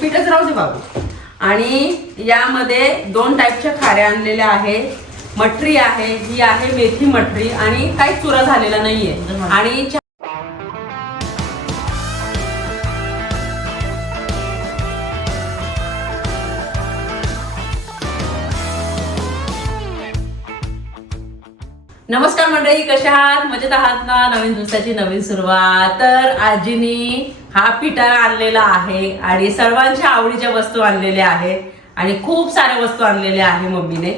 पीठच राहू दे बाबू. आणि यामध्ये दोन टाईपच्या खाऱ्या आणलेल्या आहे मटरी आहे ही आहे मेथी मटरी आणि काहीच चुरा झालेला नाहीये. आणि नमस्कार मंडळी कशा आहात? मजेत आहात ना? नवीन दिवसाची नवीन सुरुवात. तर आजीनी हा पिठा आणलेला आहे आणि सर्वांच्या आवडीच्या वस्तू आणलेल्या आहेत आणि खूप साऱ्या वस्तू आणलेल्या आहे मम्मीने.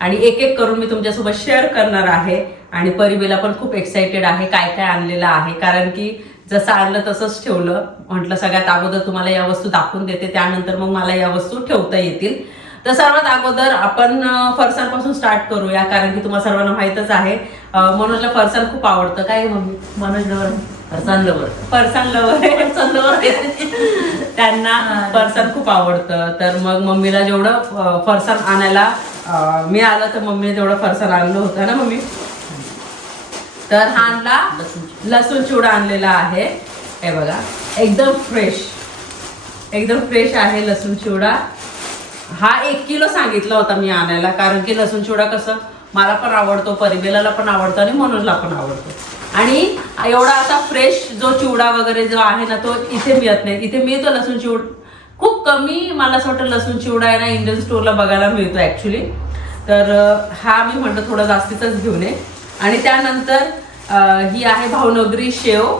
आणि एक एक करून मी तुमच्यासोबत शेअर करणार आहे आणि परिबेला पण खूप एक्साइटेड आहे काय काय आणलेलं आहे. कारण की जसं आणलं तसंच ठेवलं. म्हटलं सगळ्यात अगोदर तुम्हाला या वस्तू दाखवून देते त्यानंतर मग मला या वस्तू ठेवता येतील. तर सर्वात अगोदर आपण अं, फरसाणपासून स्टार्ट करूया कारण की तुम्हाला सर्वांना माहितच आहे. मनोजला फरसाण खूप आवडतं. काय mummy? Manoj lover farsan lover farsan lover farsan lover त्यांना फरसाण खूप आवडतं. तर मग मम्मीला जेवढं फरसाण आणायला अं, मिळालं तर मम्मीने तेवढं फरसाण आणलं होतं ना मम्मी? तर हा आणला. लसूण लसूण चिवडा आणलेला आहे. हे बघा. एकदम फ्रेश एकदम फ्रेश आहे लसूण चिवडा. हा एक किलो सांगितला होता मी आणायला कारण की लसूण चिवडा कसं मला पण आवडतो परिबेलाला पण आवडतो आणि मनोजला पण आवडतो. आणि एवढा आता फ्रेश जो चिवडा वगैरे जो आहे ना तो इथे मिळत नाही. इथे मिळतो लसूण चिवड. खूप कमी मला असं वाटतं लसूण चिवडा आहे ना इंडियन स्टोरला बघायला मिळतो ॲक्च्युली तर हा मी म्हणतो थोडा जास्तीचाच घेऊन ये. आणि त्यानंतर ही आहे भावनगरी शेव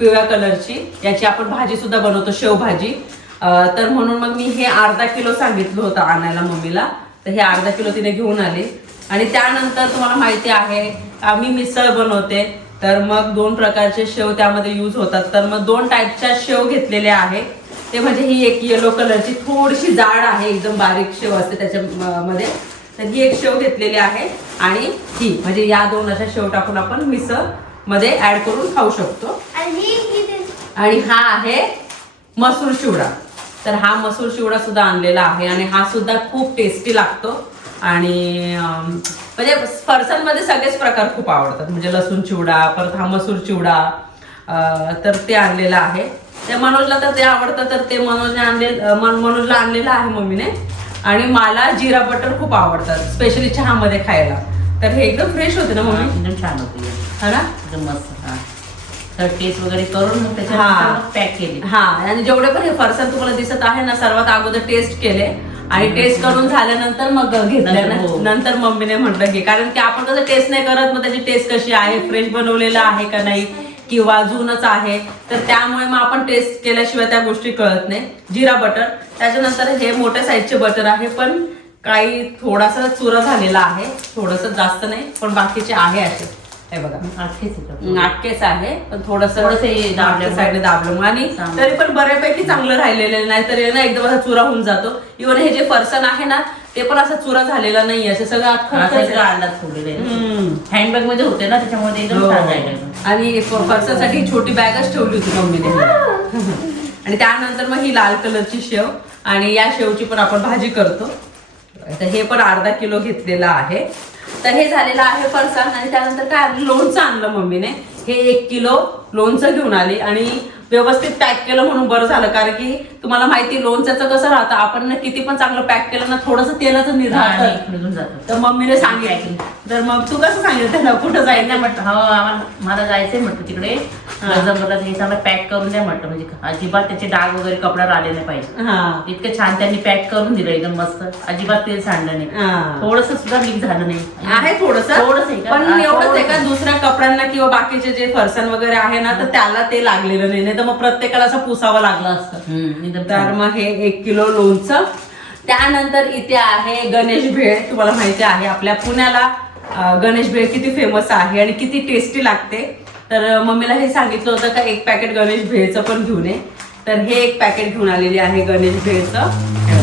पिवळ्या कलरची याची आपण भाजी सुद्धा बनवतो शेव भाजी तर म्हणून मग मी हे अर्धा किलो सांगितलं होतं आणायला मम्मीला. तर हे अर्धा किलो तिने घेऊन आले. आणि त्यानंतर तुम्हाला माहिती आहे आम्ही मिसळ बनवते. तर मग दोन प्रकारचे शेव त्यामध्ये यूज होतात. तर मग दोन टाईपच्या शेव घेतलेल्या आहे. ते म्हणजे ही एक येलो कलरची थोडीशी जाड आहे एकदम बारीक शेव असते त्याच्या म- मध्ये. तर ही एक शेव घेतलेली आहे. आणि ही म्हणजे या दोन अशा शेव टाकून आपण मिसळमध्ये ऍड करून खाऊ शकतो. आणि हा आहे मसूर चिवडा तर हा मसूर चिवडा सुद्धा आणलेला आहे आणि हा सुद्धा खूप टेस्टी लागतो. आणि म्हणजे फरसाणमध्ये सगळेच प्रकार खूप आवडतात. म्हणजे लसूण चिवडा परत हा मसूर चिवडा तर ते आणलेलं आहे. ते मनोजला तर ते आवडतं तर ते मनोजने आणले मनोजला आणलेलं आहे मम्मीने. आणि मला जिरा बटर खूप आवडतात स्पेशली चहामध्ये खायला. तर हे एकदम फ्रेश होते ना मम्मी? एकदम छान होते. हा ना? एकदम मस्त हा. तर टेस्ट वगैरे करून मग हा. त्याच्यात पॅक केली. हा आणि जेवढे पण हे फरसाण तुम्हाला दिसत आहे ना सर्वात अगोदर टेस्ट केले आणि टेस्ट करून झाल्यानंतर मग घेतलं हो. नंतर मम्मीने म्हटलं की कारण की आपण कसं टेस्ट नाही करत मग त्याची टेस्ट कशी आहे? फ्रेश बनवलेलं आहे का नाही? किंवा जुनच आहे? तर त्यामुळे मग आपण टेस्ट केल्याशिवाय त्या गोष्टी कळत नाही. जिरा बटर त्याच्यानंतर हे मोठ्या साईजचे बटर आहे पण काही थोडासा चुरा झालेला आहे. थोडस जास्त नाही पण बाकीचे आहे असे. हे बघा. नाटकेच आहे पण थोडस हे. साईडने दाबलं. आणि. तरी पण बऱ्यापैकी चांगलं राहिलेलं नाही तर ना एकदम असा चुरा होऊन जातो. इव्हन हे जे फरसन आहे ना ते पण असा चुरा झालेला नाही असे सगळं. हँडबॅगमध्ये होते ना त्याच्यामुळे ते एकदम हो. आणि फरसासाठी छोटी बॅगच ठेवली होती मम्मीने. आणि त्यानंतर मग ही लाल कलरची शेव. आणि या शेवची पण आपण भाजी करतो. तर हे पण अर्धा किलो घेतलेलं आहे. तर हे झालेलं आहे फरसाण आणि त्यानंतर काय? लोणचं आणलं मम्मीने. हे एक किलो लोणचं घेऊन आली आणि व्यवस्थित पॅक केलं म्हणून बरं झालं. कारण की तुम्हाला माहिती लोणच्याचं कसं राहतं आपण ना किती पण चांगलं पॅक केलं ना थोडंसं तेलाचं जातं. तर मम्मीने सांगितलं. तर मग तू कसं सांगितलं त्यांना कुठं जायचं म्हटलं. हो आम्हाला मला जायचंय म्हटलं तिकडे. जमलं हे सगळं पॅक करून द्या म्हटलं. म्हणजे अजिबात त्याचे डाग वगैरे कपड्यावर आले नाही पाहिजे. हा. इतकं छान त्यांनी पॅक करून दिलं एकदम मस्त. अजिबात तेल सांडलं नाही. हा. थोडस सुद्धा लीक झालं नाही. आहे थोडस थोडंसं? पण एवढंच आहे का. दुसऱ्या कपड्यांना किंवा बाकीचे जे फरसन वगैरे आहे ना तर त्याला ते लागलेलं नाही. नाही तर मग प्रत्येकाला असं पुसावं लागलं असतं. तर. मग हे एक किलो लोणचं. त्यानंतर इथे आहे गणेश भेळ. तुम्हाला माहिती आहे आपल्या पुण्याला गणेश भेळ किती फेमस आहे आणि किती टेस्टी लागते. तर मम्मीला हे सांगितलं होतं का एक पॅकेट गणेश भेळचं पण घेऊन ये. तर हे एक पॅकेट घेऊन आलेली आहे गणेश भेळचं.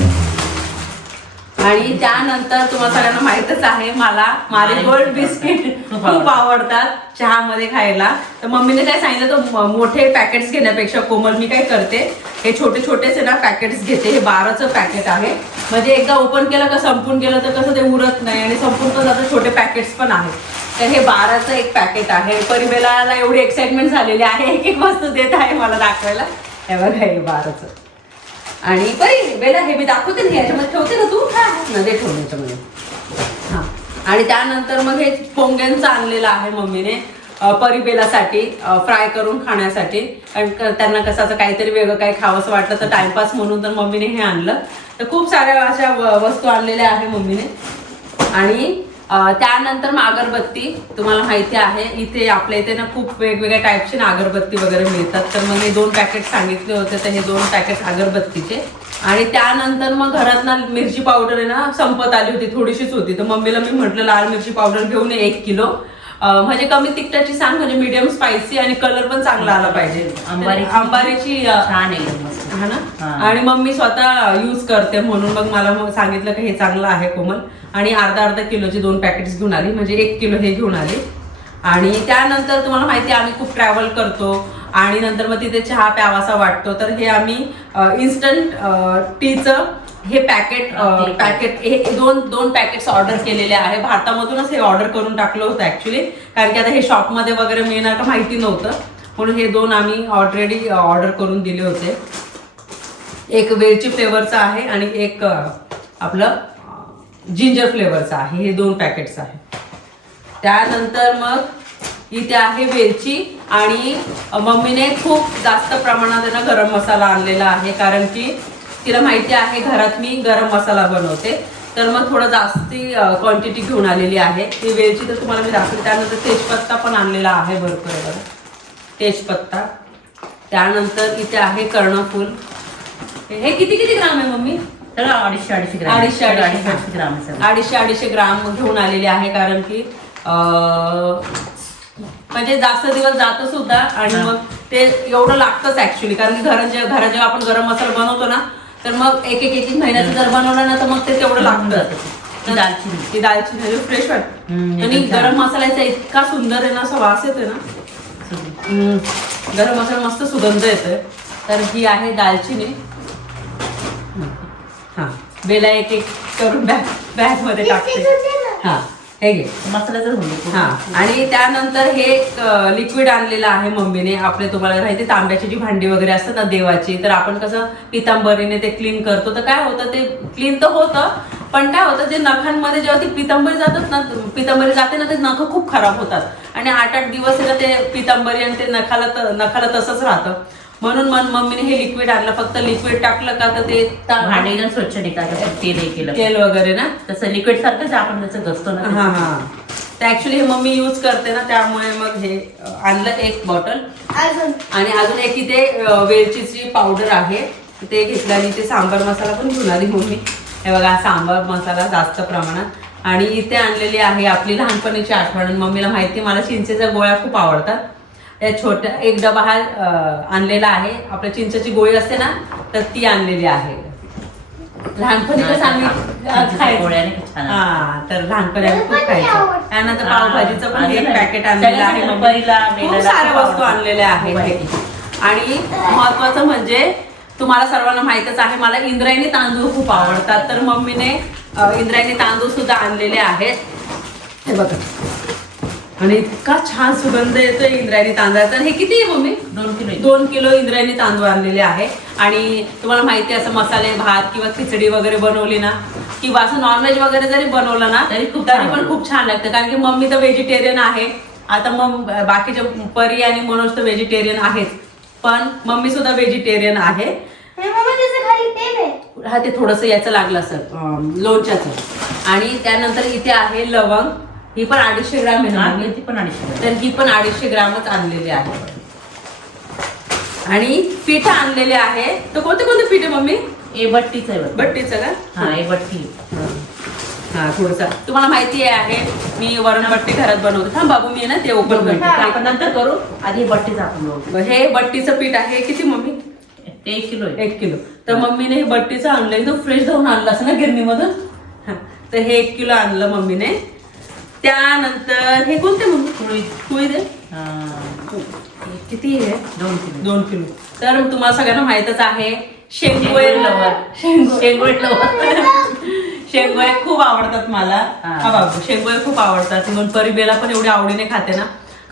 आणि त्यानंतर तुम्हाला सगळ्यांना माहितच आहे मला मारीगोल्ड बिस्किट खूप आवडतात चहामध्ये खायला. तर मम्मीने काय सांगितलं तर मोठे पॅकेट्स घेण्यापेक्षा कोमल मी काय करते हे छोटे छोटेच ना पॅकेट्स घेते हे बाराचं पॅकेट आहे. म्हणजे एकदा ओपन केलं का संपून गेलं तर कसं ते उरत नाही आणि संपून पण जातं छोटे पॅकेट्स पण आहेत. तर हे बाराचं एक पॅकेट आहे. परिमेला एवढी एक्साइटमेंट झालेली आहे एक एक वस्तू देत आहे मला दाखवायला. हे बघा हे बाराचं. आणि बरी बेला हे मी दाखवते ना याच्यामध्ये ठेवते ना तू? ना दे ठेवून याच्यामध्ये. हा. आणि त्यानंतर मग हे पोंग्यांचं आणलेलं आहे मम्मीने परिबेलासाठी फ्राय करून खाण्यासाठी. कारण त्यांना कसं असं काहीतरी वेगळं काही खावंसं वाटलं तर टाइमपास म्हणून तर मम्मीने हे आणलं. तर खूप साऱ्या अशा वस्तू आणलेल्या आहे मम्मीने. आणि त्यानंतर मग अगरबत्ती तुम्हाला माहिती आहे इथे आपल्या इथे ना खूप वेगवेगळ्या टाईपचे ना अगरबत्ती वगैरे मिळतात. तर मग हे दोन पॅकेट सांगितले होते तर हे दोन पॅकेट अगरबत्तीचे. आणि त्यानंतर मग घरात ना मिरची पावडर आहे ना संपत आली होती थोडीशीच होती. तर मम्मीला मी म्हटलं लाल मिरची पावडर घेऊन एक किलो. म्हणजे कमी तिखटाची सांग म्हणजे मीडियम स्पायसी आणि कलर पण चांगला आला पाहिजे. अ, छान आहे हा ना. आणि मम्मी स्वतः यूज करते म्हणून मग मला मग सांगितलं की हे चांगलं आहे कोमल. आणि अर्धा अर्धा किलोचे दोन पॅकेट्स घेऊन आली म्हणजे एक किलो हे घेऊन आली. आणि त्यानंतर तुम्हाला माहिती आहे आम्ही खूप ट्रॅव्हल करतो. आणि नंतर मग तिथे चहा प्यावासा वाटतो. तर हे आम्ही इन्स्टंट टीचं हे पॅकेट पॅकेट हे दोन दोन पॅकेट्स ऑर्डर केलेले आहे. भारतामधूनच हे ऑर्डर करून टाकलं होतं ऍक्च्युली कारण की आता हे शॉपमध्ये वगैरे मिळणार का माहिती नव्हतं. म्हणून हे दोन आम्ही ऑलरेडी ऑर्डर करून दिले होते. एक वेलची फ्लेवरचा आहे आणि एक आपलं जिंजर फ्लेवरचा आहे. हे दोन पॅकेट्स आहे. त्यानंतर मग इथे आहे वेलची आणि मम्मीने खूप जास्त प्रमाणात गरम मसाला आणलेला आहे. कारण की तिला माहिती आहे घरात मी गरम मसाला बनवते. तर मग थोडं जास्ती क्वांटिटी घेऊन आलेली आहे. ती वेलची तर तुम्हाला मी दाखवते. त्यानंतर तेजपत्ता पण आणलेला आहे भरपूर बघा. तेजपत्ता. त्यानंतर इथे आहे कर्णफूल. हे किती किती ग्राम आहे मम्मी? अडीचशे अडीचशे ग्राम. अडीचशे अडीचशे ग्राम. अडीचशे अडीचशे ग्राम घेऊन आलेले आहे कारण की म्हणजे जास्त दिवस जात सुद्धा आणि. मग ते एवढं लागतंच ऍक्च्युली कारण की घरात जेव्हा घरात जेव्हा आपण गरम मसाला बनवतो ना तर मग एक एक एक महिन्याचं जर बनवलं ना तर मग ते तेवढं लागतं. दालचिनी. ती दालचिनी फ्रेश वाटत. हम्म, आणि एकदम छान. गरम मसाल्याचा इतका सुंदर आहे ना असा वास येतोय ना. हम्म. गरम मसाला मस्त सुगंध येतोय. तर ही आहे दालचिनी. हा. बेला एक एक करून बॅग बॅगमध्ये टाकते. हा. हे घे. हा. आणि त्यानंतर हे लिक्विड आणलेलं आहे मम्मीने. आपले तुम्हाला माहिती तांब्याची जी भांडी वगैरे असतात ना देवाची तर आपण कसं पितांबरीने ते क्लीन करतो. तर काय होतं ते क्लीन तर होतं पण काय होतं जे नखांमध्ये जेव्हा ती पितांबरी जातात ना पितांबरी जाते ना ते नख खूप खराब होतात. आणि आठ आठ दिवस ते पितांबरी आणि ते नखाला नखाला तसंच राहतं. म्हणून मन मम्मीने हे लिक्विड आणलं. फक्त लिक्विड टाकलं का तर ते ता- भांडे एकदम स्वच्छ निघतात असं तेल हे केलं. तेल वगैरे ना? तसं लिक्विड सारखंच आपण जसं घसतो ना. हा हा. तर ऍक्च्युली हे मम्मी यूज करते ना त्यामुळे मग हे आणलं एक बॉटल अजून? आणि अजून एक इथे वेलचीची पावडर आहे ते घेतलं आणि इथे सांबार मसाला पण घेऊन आली मम्मी. हे बघा सांबार मसाला जास्त प्रमाणात. आणि इथे आणलेली आहे आपली लहानपणीची आठवण. मम्मीला माहिती मला चिंचेच्या गोळ्या खूप आवडतात. त्या छोट्या एक डबा हा आणलेला आहे आपल्या चिंचेची गोळी असते ना तर ती आणलेली आहे लहानपणी कसं आम्ही खायचो. हा तर लहानपणी आम्ही खूप खायचो. त्यानंतर पावभाजीचं पण आहे. पॅकेट आणलेलं आहे खूप साऱ्या वस्तू. आणलेल्या आहेत आहे. आणि महत्वाचं म्हणजे तुम्हाला सर्वांना माहितच आहे मला इंद्रायणी तांदूळ खूप आवडतात तर मम्मीने इंद्रायणी तांदूळ सुद्धा आणलेले आहेत हे बघा आणि इतका छान सुगंध येतोय इंद्रायणी तांदळाचा. हे किती आहे मम्मी? दोन किलो. दोन किलो इंद्रायणी तांदूळ आणलेले आहे. आणि तुम्हाला माहिती आहे असं मसाले भात किंवा खिचडी वगैरे बनवली ना किंवा असं नॉनव्हेज वगैरे जरी बनवलं ना तरी खूप तरी पण. खूप छान लागतं. कारण की मम्मी तर व्हेजिटेरियन आहे. आता मग बाकीचे परी आणि मनोज तर व्हेजिटेरियन आहेच पण मम्मी सुद्धा व्हेजिटेरियन आहे. हे मम्मा त्याचं खाली तेल आहे. हा ते थोडस याचं लागलं सर लोणच्याचं. आणि त्यानंतर इथे आहे लवंग. ही पण अडीचशे ग्राम आहे ना हा? मेथी पण अडीचशे. तर ही पण अडीचशे ग्रामच आणलेली आहे. आणि पीठ आणलेले आहे. तर कोणते कोणते पीठ आहे मम्मी? ए बट्टीच आहे. बट्टीचं का? हा ए बट्टी हा थोडस. तुम्हाला माहिती आहे मी वरणबट्टी घरात बनवते. थांब बाबू मी ना ते ओपन ते करते. आपण नंतर करू. आधी हे बट्टीच आपण. हे बट्टीचं पीठ आहे. किती मम्मी? ते एक किलो एक किलो. तर मम्मीने हे बट्टीचं आणलं. एकदम फ्रेश जाऊन आणलं असं ना गिरणीमधून? हा. तर हे एक किलो आणलं मम्मीने. त्यानंतर हे कोणते कुळीत. कुळी दे हा, किती आहे? दोन किलो. दोन किलो. तर तुम्हाला सगळ्यांना माहितच आहे शेंगोळे शेंगोळे. शेंगोळे. शेंगोळे. शेंगोळे खूप आवडतात मला. हा. बाबू शेंगोळे खूप आवडतात. म्हणून परिबेला पण एवढी आवडीने खाते ना.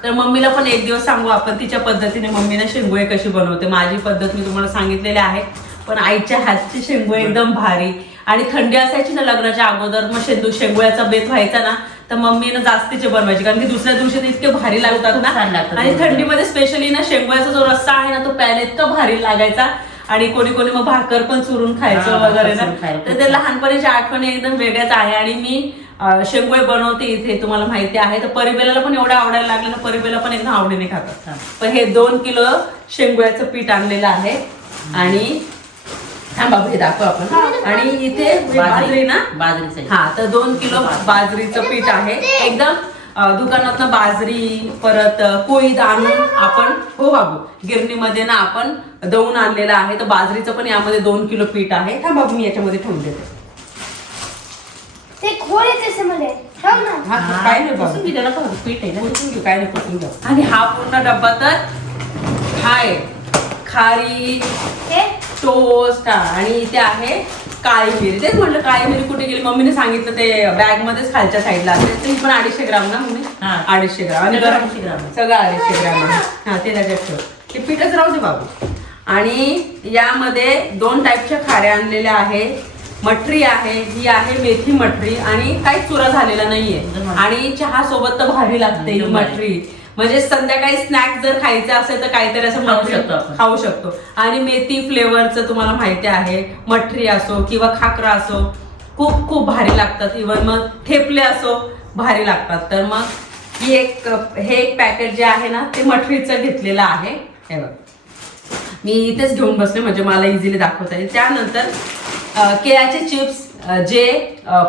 तर मम्मीला पण एक दिवस सांगू आपण तिच्या पद्धतीने मम्मीने शेंगोळे कशी बनवते. माझी पद्धत मी तुम्हाला सांगितलेली आहे. पण आईच्या हातची शेंगू एकदम भारी. आणि थंडी असायची ना लग्नाच्या अगोदर मग शेंदू शेंगुळ्याचा बेत व्हायचा ना तर मम्मीनं जास्तीचे बनवायचे कारण की दुसऱ्या दिवशी ते इतके भारी लागतात ना. छान लागतात. आणि थंडीमध्ये स्पेशली ना शेंगुळ्याचा जो रस्सा आहे ना तो प्यायला इतका भारी लागायचा. आणि कोणी कोणी मग भाकर पण चुरून खायचं हा, वगैरे ना. चुरून. तर ते लहानपणीच्या आठवणी एकदम वेगळ्याच आहे. आणि मी अं, शेंगुळे बनवते इथे तुम्हाला माहिती आहे. तर परिबेलाला पण एवढं आवडायला लागलं ना परिबेला पण एकदम आवडीने खातात. हा. पण हे दोन किलो शेंगुळ्याचं पीठ आणलेलं आहे. आणि थांबा हे दाखव आपण. आणि इथे बाजरी. ना? बाजरीचं. हा. तर दोन किलो बाजरीचं पीठ आहे. एकदम दुकानातनं बाजरी परत कोळीद आणून आपण हो बाबू गिरणीमध्ये ना आपण दळून आणलेलं आहे. तर बाजरीचं पण यामध्ये दोन किलो पीठ आहे. हा बाबू मी याच्यामध्ये ठेवून देते. हो हा हा, काय नाही बाबू. त्याला? पीठ आहे ना. घेऊ काय नाही घेऊ. आणि हा पूर्ण डब्बा तर हा आहे. खारी हे? टोस्ट आणि इथे आहे काळी मिरी तेच म्हटलं काळी मिरी कुठे गेली? मम्मीने सांगितलं ते बॅग मध्येच खालच्या साईडला असेल. ही पण अडीचशे ग्राम ना मम्मी. अडीचशे ग्राम. आणि गरम ग्राम. सगळं अडीचशे ग्राम आहे. हा ते त्याच्यात ठेव. ते पीठच राहू दे बाबू. आणि यामध्ये दोन टाईपच्या खाऱ्या आणलेल्या आहे मटरी आहे. ही आहे मेथी मटरी आणि काहीच चुरा झालेला नाहीये. आणि चहा सोबत तर भारी लागते ही. मटरी म्हणजे संध्याकाळी स्नॅक्स जर खायचं असेल तर काहीतरी असं खाऊ शकतो आपण. खाऊ शकतो. आणि मेथी फ्लेवरचं तुम्हाला माहिती आहे. मठरी असो किंवा खाकरा असो खूप खूप भारी लागतात. इवन मग ठेपले असो भारी लागतात. तर मग ही एक हे एक पॅकेट जे आहे ना ते मठरीचं घेतलेलं आहे. हे बघ. मी इथेच घेऊन बसले म्हणजे मला इझिली दाखवता येईल. त्यानंतर अं, केळ्याचे चिप्स जे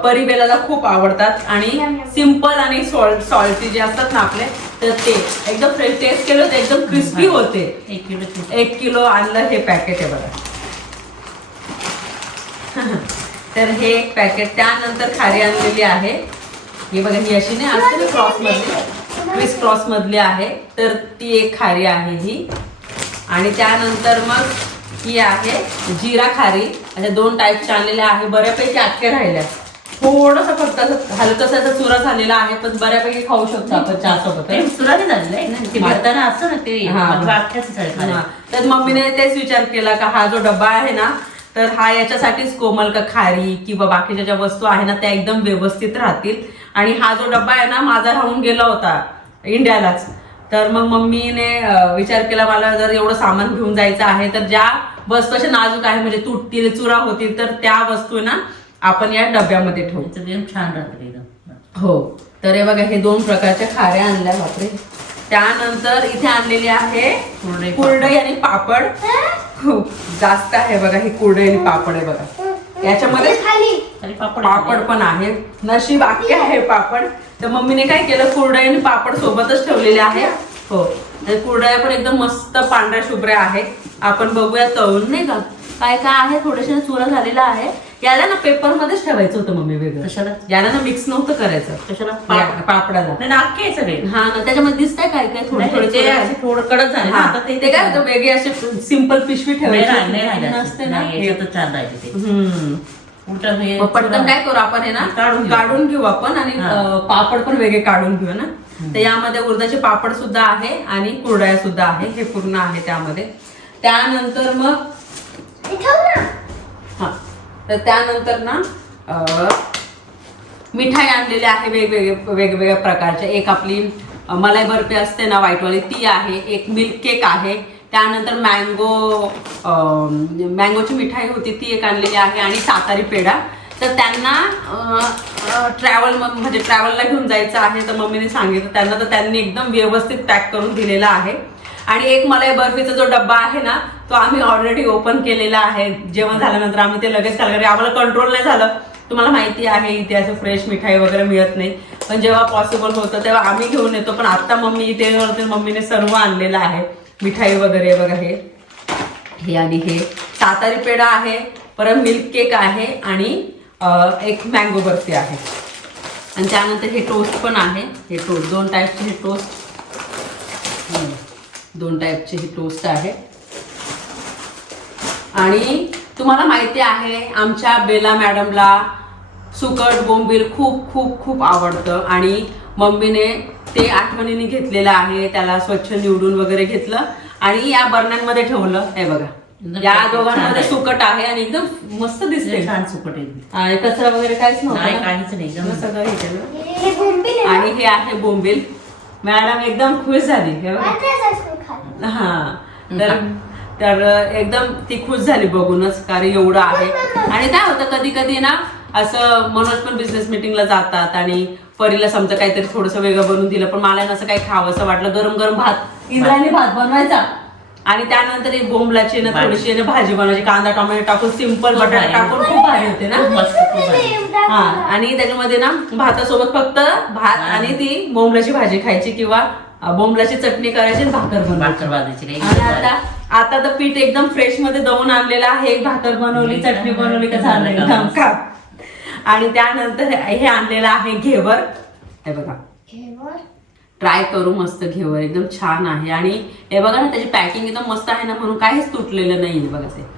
परिबेलाला खूप आवडतात आणि सिंपल आणि सॉल्ट सॉल्टी जे असतात ना आपले तर ते. एकदम फ्रेश टेस्ट केलं तर एकदम क्रिस्पी होते. एक किलो. एक किलो आणलं हे पॅकेट आहे बघा. तर हे एक पॅकेट त्यानंतर खारी आणलेली आहे. हे बघा ही अशी नाही असते ना क्रॉस मधली क्रिस क्रॉस मधली आहे. तर ती एक खारी आहे ही. आणि त्यानंतर मग ही आहे जिरा खारी अशा दोन टाईपच्या आणलेल्या आहे बऱ्यापैकी अख्ख्या राहिल्या थोडस फक्त असं हलकसा असा चुरा झालेला आहे पण बऱ्यापैकी खाऊ शकतो आपण चहा सोबत ते सुराने झालेलं आहे ते हा. भरताना असतं ना ते हा. हा. तर मम्मीने तेच विचार केला का हा जो डब्बा आहे ना तर हा याच्यासाठीच कोमल का खारी किंवा बाकीच्या ज्या वस्तू आहे ना त्या एकदम व्यवस्थित राहतील आणि हा जो डब्बा आहे ना माझा राहून गेला होता इंडियालाच तर मग मम्मीने अं, विचार केला मला जर एवढं सामान घेऊन जायचं आहे तर ज्या वस्तू अशा नाजूक आहे म्हणजे तुटतील चुरा होतील तर त्या वस्तू ना आपण या डब्यामध्ये ठेवू. छान राहतं हो. तर हे बघा हे दोन प्रकारच्या खाऱ्या आणल्या बापरे. त्यानंतर इथे आणलेली आहे कुरडई, आणि पापड. खूप जास्त आहे बघा ही कुरडई आणि पापड आहे बघा. याच्यामध्ये पापड पापड पण आहे. नशीब अख्खे आहे पापड. तर मम्मीने काय केलं कुरडई आणि पापड सोबतच ठेवलेले आहे. हो. आणि कुरडया पण एकदम मस्त पांढऱ्या शुभ्र्या आहेत. आपण बघूया तळून नाही का? काय काय आहे? थोडेसे चुरा झालेला आहे. याला ना पेपर मध्येच ठेवायचं होतं मम्मी वेगळं. कशाला? याला ना मिक्स नव्हतं करायचं. कशाला? पापडाला. नाके सगळे. हा ना. त्याच्यामध्ये दिसतंय काय काय? थोडे थोडे कडक झाले ते काय होतं वेगळे असे सिंपल पिशवी ठेवायची. नसते. ना. छान हम्म. उलट हे मग पटकन काय करू आपण आहे ना? काढून घेऊ. काढून घेऊ आपण आणि हा. अं, पापड पण वेगळे काढून घेऊ ना? तर यामध्ये उडदाचे पापड सुद्धा आहे आणि कुरडया सुद्धा आहे. हे पूर्ण आहे त्यामध्ये. त्यानंतर मग हे. हा तर त्यानंतर ना अं, मिठाई आणलेली आहे वेगवेगळे वेगवेगळ्या प्रकारच्या. एक आपली अं, मलाई बर्फी असते ना व्हाईटवाली ती आहे. एक मिल्क केक आहे. त्यानंतर मँगो मँगोची मिठाई होती ती एक आणलेली आहे आणि सातारी पेढा. तर त्यांना ट्रॅव्हल म्हणजे ट्रॅव्हलला घेऊन जायचं आहे तर मम्मीने सांगितलं त्यांना तर त्यांनी एकदम व्यवस्थित पॅक करून दिलेला आहे. आणि एक मला बर्फीचा जो डब्बा आहे ना तो आम्ही ऑलरेडी ओपन केलेला आहे. जेवण झाल्यानंतर आम्ही ते लगेच खाल्लं कारण आम्हाला कंट्रोल नाही झालं. तुम्हाला माहिती आहे इथे असं फ्रेश मिठाई वगैरे मिळत नाही. पण जेव्हा पॉसिबल होतं तेव्हा आम्ही घेऊन येतो. पण आत्ता मम्मी इथे मम्मीने सर्व आणलेलं आहे. मिठाई वगैरे बघा हे हे आणि हे. सातारी पेढा आहे परत मिल्क केक आहे आणि एक मँगो बर्फी आहे. आणि त्यानंतर हे टोस्ट पण आहे. हे टोस्ट दोन टाईपचे हे टोस्ट दोन टाईपचे हे टोस्ट आहे. आणि तुम्हाला माहिती आहे आमच्या बेला मॅडमला सुकट बोंबील खूप खूप खूप आवडतं. आणि मम्मीने ते आठवणीने घेतलेलं आहे त्याला स्वच्छ निवडून वगैरे घेतलं आणि या बर्ण्यांमध्ये ठेवलं. हे बघा. या दोघांमध्ये. सुकट आहे आणि एकदम मस्त दिसते छान सुकट आहे. कचरा वगैरे काहीच नाही नव्हतं? काहीच नाही. सगळं हे केलं. आणि हे आहे बोंबील. मॅडम एकदम खुश झाली. हे बघा. हा. तर तर एकदम ती खुश झाली बघूनच कारण एवढं आहे. आणि काय होतं कधी कधी ना असं मनोज पण बिझनेस मिटिंगला जातात आणि परीला समजा काहीतरी थोडंसं वेगळं बनवून दिलं पण मला ना असं काही खावं असं वाटलं. गरम गरम भात. इंद्रायणी भात बनवायचा. आणि त्यानंतर ही बोंबलाची ना. थोडीशी ना भाजी बनवायची. कांदा टोमॅटो टाकून सिंपल बटाटा. टाकून खूप भारी होते ना. हा आणि त्याच्यामध्ये ना भातासोबत फक्त भात आणि ती बोंबलाची भाजी खायची किंवा बोंबलाची चटणी करायची आणि भाकर बनवायची. भाकर आणि आता आता तर पीठ एकदम फ्रेशमध्ये दवून आणलेलं आहे. एक भाकर बनवली चटणी बनवली का झालं एकदम का आणि त्यानंतर हे आणलेलं आहे घेवर. हे बघा. घेवर. ट्राय करू मस्त घेवर. एकदम छान आहे. आणि हे बघा ना त्याची पॅकिंग एकदम मस्त आहे ना म्हणून काहीच तुटलेलं नाहीये बघा ते.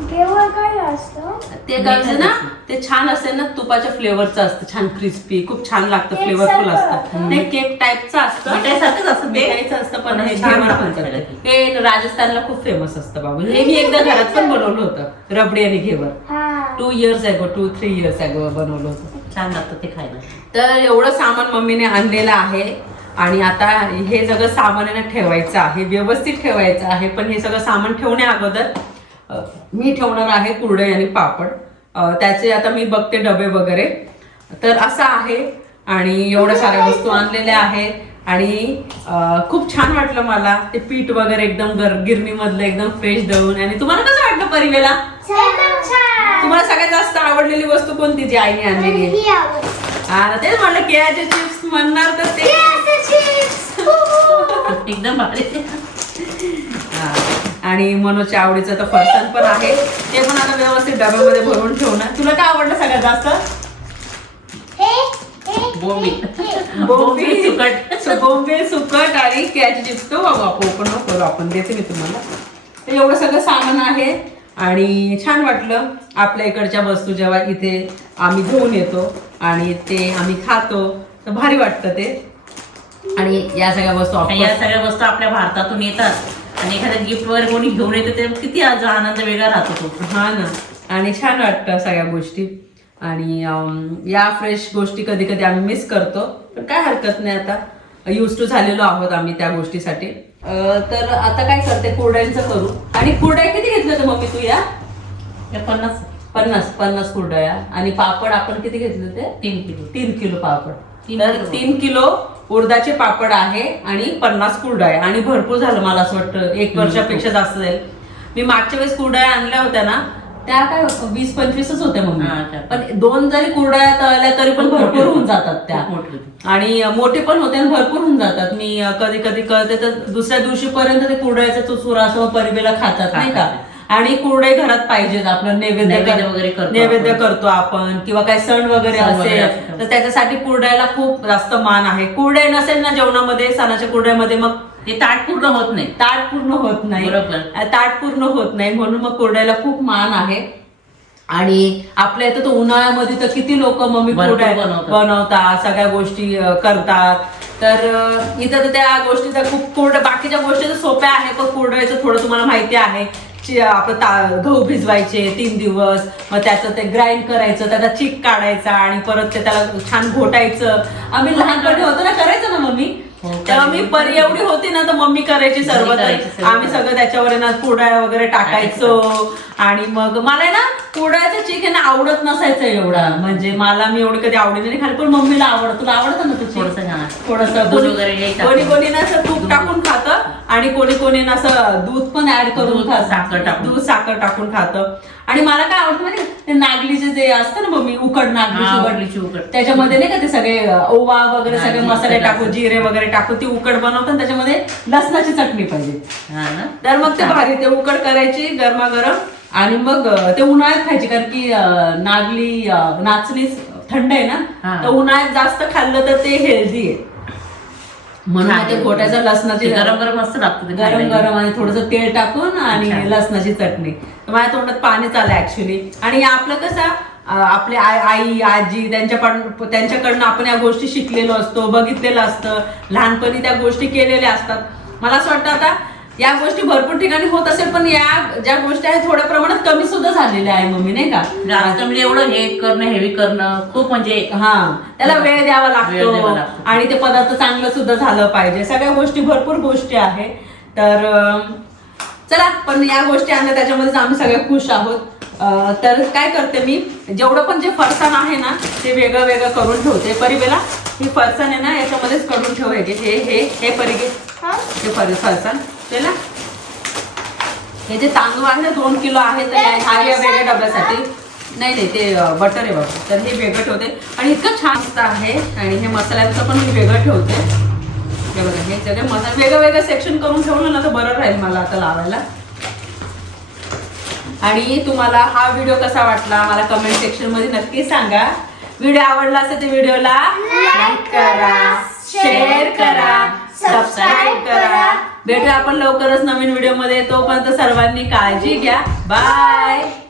घेवर काय असतं? ते ना ते छान असेल ना तुपाच्या फ्लेवरचं असतं छान क्रिस्पी खूप छान लागतं फ्लेवरफुल सारखं. असतं. ते केक टाईपचं असतं. मिठाईसारखंच असतं ते. मिठाईचं असतं पण हे छान लागतं. हे राजस्थानला खूप फेमस असतं बाबू. हे मी एकदा घरात पण बनवलं होतं रबडी आणि घेवर. हा. Two years ago two three years ago बनवलं होतं. छान लागतं ते खायला. तर एवढं सामान मम्मीने आणलेलं आहे आणि आता हे सगळं सामान आहे ना ठेवायचं आहे व्यवस्थित ठेवायचं आहे पण हे सगळं सामान ठेवण्या अगोदर मी ठेवणार आहे कुरडई आणि पापड. त्याचे आता मी बघते डबे वगैरे. तर असं आहे आणि एवढ्या साऱ्या वस्तू आणलेल्या आहेत. आणि खूप छान वाटलं मला. ते पीठ वगैरे एकदम गर गिरणीमधलं एकदम फ्रेश दळून. आणि तुम्हाला कसं वाटलं परिवेला? तुम्हाला सगळ्यात जास्त आवडलेली वस्तू कोणती जी आईने आणलेली आणि आहे तेच म्हणलं केळ्याचे चिप्स म्हणणार तर ते. एकदम भारी. आणि मनोजच्या आवडीचं तर फरसाण पण आहे. ते पण आता व्यवस्थित डब्यामध्ये भरून ठेवणार. तुला काय आवडलं सगळ्यात जास्त? हे, हे. हे. सुकट. सुकट आणि केळ्याचे चिप्स तो बाबा ओपन करू. आपण देते मी तुम्हाला. तर एवढं सगळं सामान आहे. आणि छान वाटलं. आपल्या इकडच्या वस्तू जेव्हा इथे आम्ही घेऊन येतो आणि ते आम्ही खातो तर भारी वाटतं ते. आणि या सगळ्या वस्तू या सगळ्या वस्तू आपल्या भारतातून येतात. आणि एखादं गिफ्ट वगैरे कोणी घेऊन येतं ते किती आज आनंद वेगळा राहतो तो. हा ना. आणि छान वाटतं सगळ्या गोष्टी. आणि या फ्रेश गोष्टी कधी कधी आम्ही मिस करतो. पण काय हरकत नाही आता. युज टू झालेलो आहोत आम्ही त्या गोष्टीसाठी. तर आता काय करते कुरड्यांचं करू. आणि कुरड्या किती घेतल्या होत्या मम्मी तू या पन्नास. पन्नास पन्नास कुरड्या. आणि पापड आपण किती घेतले होते? तीन किलो. तीन किलो पापड. तर. तीन किलो उडदाचे पापड आहे आणि पन्नास कुरड्या आणि भरपूर झालं मला असं वाटतं. एक वर्षापेक्षा जास्त जाईल मी मागच्या वेळेस कुरड्या आणल्या होत्या ना त्या काय वीस पंचवीसच होत्या मग. पण दोन जरी कुरड्या तळल्या तरी पण भरपूर होऊन जातात त्या. आणि मोठे पण होते आणि भरपूर होऊन जातात. मी कधी कधी कळते तर दुसऱ्या दिवशी पर्यंत ते कुरड्याचा तो चुरासह परिबेला खातात नाही का? आणि कुरडे घरात पाहिजेत आपलं नैवेद्य वगैरे करतो नैवेद्य आपण. करतो आपण किंवा काही सण वगैरे असेल. तर त्याच्यासाठी कुरड्याला खूप जास्त मान आहे कुरडे नसेल ना जेवणामध्ये सणाच्या कुरड्यामध्ये मग ते ताट पूर्ण होत नाही ताट पूर्ण होत नाही. ताट पूर्ण होत नाही म्हणून मग कुरड्याला खूप मान आहे आणि आपल्या इथं तर उन्हाळ्यामध्ये तर किती लोक मम्मी कुरड्या बनवतात. सगळ्या गोष्टी करतात तर इथं तर त्या गोष्टी तर खूप कुरड्या बाकीच्या गोष्टी तर सोप्या आहे पण कुरड्याचं थोडं तुम्हाला माहिती आहे आपलं ता- गहू भिजवायचे तीन दिवस मग त्याचं ते ग्राइंड करायचं त्याचा चिक काढायचा आणि परत ते त्याला छान घोटायचं. आम्ही लहानपणी होतो ना करायचं ना मम्मी? तेव्हा मी परी एवढी होती ना तर मम्मी करायची सर्व. आम्ही सगळं त्याच्यावर ना कुरड्या वगैरे टाकायचो आणि मग मला ना कुरड्याचं चिक आहे ना आवडत नसायचं एवढा म्हणजे मला मी एवढी कधी आवडली नाही खाली पण मम्मीला आवडत तुला आवडतं ना तू चिक? थोडंसं हा. हे. कोणी कोणी ना असं तूप टाकून खातं आणि कोणी कोणी ना असं दूध पण ऍड करून. साखर टाकून. दूध साखर टाकून खातं आणि मला काय आवडतं आहे? ते नागलीचे जे असतं ना मम्मी उकड नागलीची उकडलीची उकड. त्याच्यामध्ये नाही का ते सगळे ओवा वगैरे सगळे मसाले असं. जिरे वगैरे टाकून ती उकड बनवतात त्याच्यामध्ये लसणाची चटणी पाहिजे हा ना तर मग ते भारी ते उकड करायची गरमागरम आणि मग ते उन्हाळ्यात खायची कारण की नागली अ, नाचणी थंड आहे ना. तर उन्हाळ्यात जास्त खाल्लं तर ते हेल्दी आहे म्हणून ते घोटायचं लसणाची गरम गरम मस्त लागतं गरम. गरम आणि थोडस तेल टाकून आणि. लसणाची चटणी. तर माझ्या तोंडात पाणी चाललं ऍक्च्युली आणि आपलं कसं आपले आई आई आजी त्यांच्याकडून त्यांच्याकडनं आपण या गोष्टी शिकलेलो असतो बघितलेलं असतं. लहानपणी त्या गोष्टी केलेल्या असतात. मला असं वाटतं आता या गोष्टी भरपूर ठिकाणी होत असेल पण या ज्या गोष्टी आहेत थोड्या प्रमाणात कमी सुद्धा झालेल्या आहे मम्मी नाही का? जास्त म्हणजे एवढं हे करणं हेवी करणं खूप म्हणजे हा त्याला वेळ द्यावा वेळ द्यावा लागतो. आणि ते पदार्थ चांगलं सुद्धा झालं पाहिजे. सगळ्या गोष्टी भरपूर गोष्टी आहे. तर अं, चला पण या गोष्टी आणल्या त्याच्यामध्येच आम्ही सगळे खुश आहोत. अं, तर काय करते मी? जेवढं पण जे फरसाण आहे ना ते वेगळं वेगळं करून ठेवते. परिबेला हे फरसाण आहे ना याच्यामध्येच करून ठेवायचे. हे हे हे परिगे हे? फर फरसाण. हे जे तांदूळ आहे ना दोन किलो आहे तर हा या वेगळ्या डब्यासाठी. नाही नाही ते बटर आहे बाबा तर हे वेगळं ठेवते. आणि इतकं छान मस्त आहे. आणि हे मसाल्यांचं पण मी वेगळं ठेवते. हे बघा हे सगळे मसाले. वेगळं वेगळं सेक्शन करून ठेवलं ना तर बरं राहील मला आता लावायला. आणि तुम्हाला हा व्हिडिओ कसा वाटला मला कमेंट सेक्शनमध्ये नक्की सांगा. व्हिडिओ आवडला असेल तर व्हिडिओला लाईक करा शेअर करा सबस्क्राईब करा. भेटूया आपण लवकरच नवीन व्हिडिओमध्ये. तोपर्यंत सर्वांनी काळजी घ्या. बाय